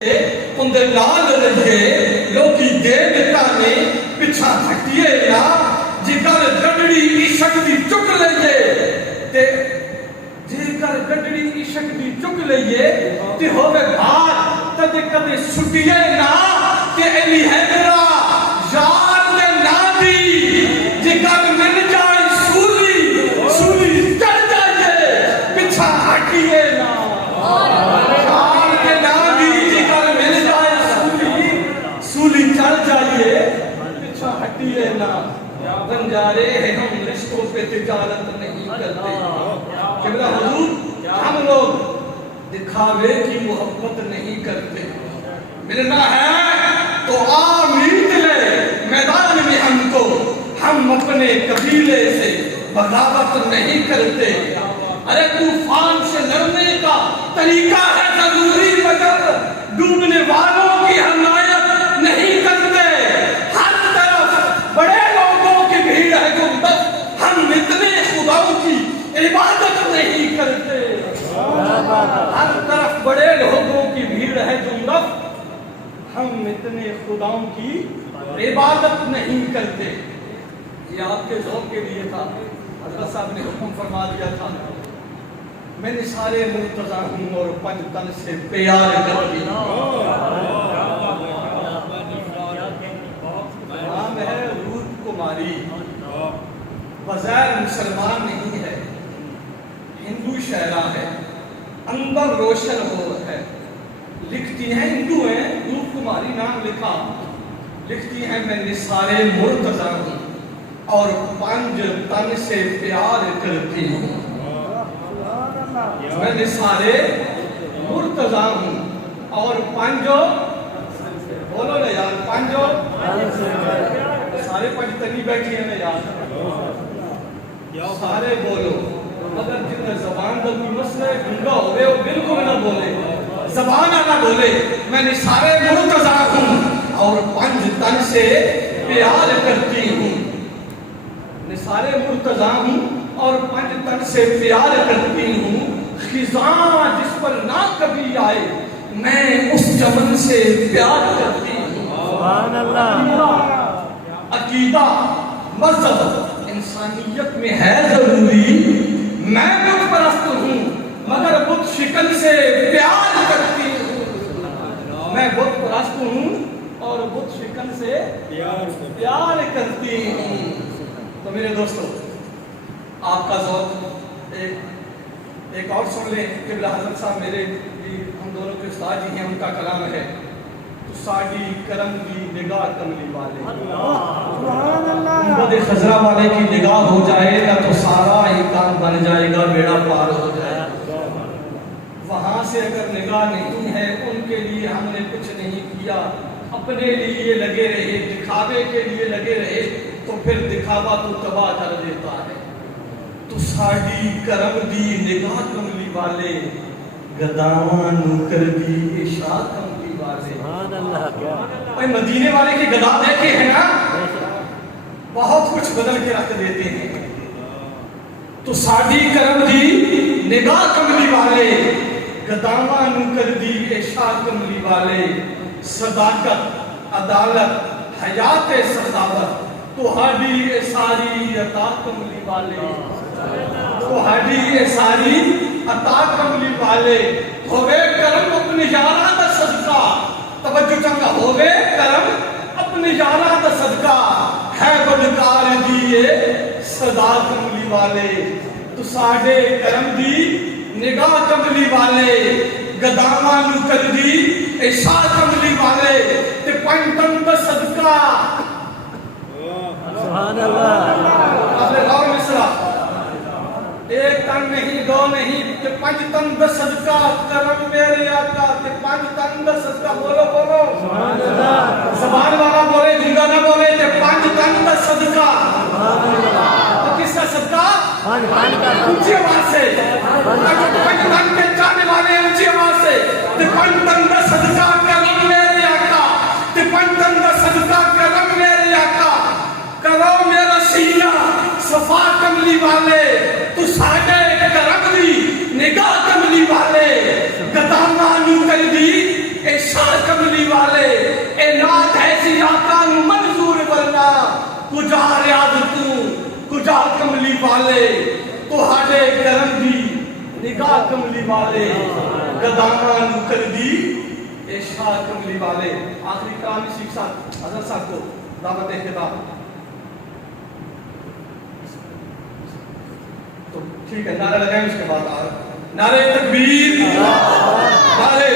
اندر لال رہے لوکی دے بتانے پچھا ہٹیے نا جگر گڈڑی عشق دی چک لئیے تے جگر گڈڑی عشق دی چک لئیے تے ہوئے بھار تدے کدے سٹیے نا تے علی ہے میرا یار دے نا دی جگر مل جائے سولی سولی چڑھ جائے پچھا ہٹیے نا پچھا ہٹیے نا بنجارے ہیں ہم رشتوں پہ تجارت نہیں کرتے قبلہ حضور ہم لوگ دکھاوے کی محبت نہیں کرتے ملنا ہے تو آمین لے میدان میں ہم کو ہم اپنے قبیلے سے بغاوت نہیں کرتے ارے طوفان سے لڑنے کا طریقہ ہے ضروری مگر ڈوبنے والوں کی حمایت نہیں کرتے ہر طرف بڑے لوگوں کی بھیڑ ہے جو بس ہم اتنے خداؤں کی عبادت نہیں کرتے ہر طرف بڑے لوگوں کی بھیڑ ہے جو بس ہم اتنے خداؤں کی عبادت نہیں کرتے یہ آپ کے ذوق کے لیے تھا حضرت صاحب نے حکم فرما دیا تھا میں نے سارے مرتضی ہوں اور پنج تن سے پیار کرتی نام ہے رود کماری بظاہر مسلمان نہیں ہے ہندو شاعرہ ہے اندر روشن ہو ہے لکھتی ہیں ہندو ہیں رود کماری نام لکھا لکھتی ہیں میں نثارِ مرتضی ہوں اور پنج تن سے پیار کرتی ہوں میں نثارِ مرتضی ہوں اور پنجو بولو نا یار پنجو سارے پنج تنی بیٹھی ہیں نا یار سارے بولو مگر جن زبان کا کوئی مسئلہ گنگا ہوئے وہ بالکل نہ بولے زبان نہ بولے میں نثارِ مرتضی ہوں اور پنج تن سے پیار کرتی ہوں نثارِ مرتضی ہوں اور پنج تن سے پیار کرتی ہوں خزاں جس پر نہ کبھی آئے میں اس چمن سے پیار کرتی ہوں سبحان اللہ عقیدہ مذہب انسانیت میں ہے ضروری میں بت پرست ہوں مگر بت شکل سے پیار کرتی ہوں میں بت پرست ہوں اور بت شکل سے پیار کرتی ہوں تو میرے دوستو آپ کا ذوق ایک اور سن لیں قبلہ حضرت صاحب میرے ہم دونوں کے استاد جی ہیں ان کا کلام ہے تو ساڑی کرم کی نگاہ کملی والے گنبد خضرا والے کی نگاہ ہو جائے گا تو سارا ہی کام بن جائے گا بیڑا پار ہو جائے گا وہاں سے اگر نگاہ نہیں ہے ان کے لیے ہم نے کچھ نہیں کیا اپنے لیے لگے رہے دکھاوے کے لیے لگے رہے تو پھر دکھاوا تو تباہ کر دیتا ہے تو ساڑی کرم دی نگاہ کملی والے گداواں نوکر دی عشاء کملی والے سبحان اللہ بھائی مدینے والے کی گدا دیکھے ہیں نا بہت کچھ بدل کے رکھ دیتے ہیں تو ساڑی کرم دی نگاہ کملی والے گداواں نوکر دی عشاء کملی والے صداقت عدالت حیات سخاوت تہاڈی ساری عطا کملی والے تہاڈی ساری عطا کملی والے ہوے کرم اپنی یاراں دا صدقہ توجہ چنگا ہوے کرم اپنی یاراں دا صدقہ ہے بدکار دیے صدا کملی والے تو ساڈے کرم دی نگاہ کملی والے گداواں نو کر دی عشاء کملی والے تے پنج تن دا صدقہ سبحان اللہ اور مصرع ایک تن نہیں دو نہیں کہ پنج تن دا صدقہ کرم میرے آقا کہ پنج تن دا صدقہ بولو بولو سبحان اللہ زبان والا بولے جنگا نہ بولے کہ پنج تن دا صدقہ سبحان اللہ تو کس کا صدقہ اونچی آواز سے پنج تن کے چاہنے والے اونچی آواز سے کہ پنج تن دا صدقہ کرم میرے آقا کہ پنج تن دا صدقہ کرم میرے آقا کرو میرا سینہ صفا کملی والے تو ساڑے کرم دی نگاہ کملی والے گداواں نو کر دی والے اے نات ایسی آقا نو منظور ورنا کجا ریاض کجا کملی والے تہاڈے کرم دی نگاہ کملی والے گداواں نو کر دی اے شاہ کملی والے. آخری کلام شیخ صاحب حضرت صاحب کو دعوت خطاب. تو ٹھیک ہے نعرہ لگائیں اس کے بعد نعرہ تکبیر نعرہ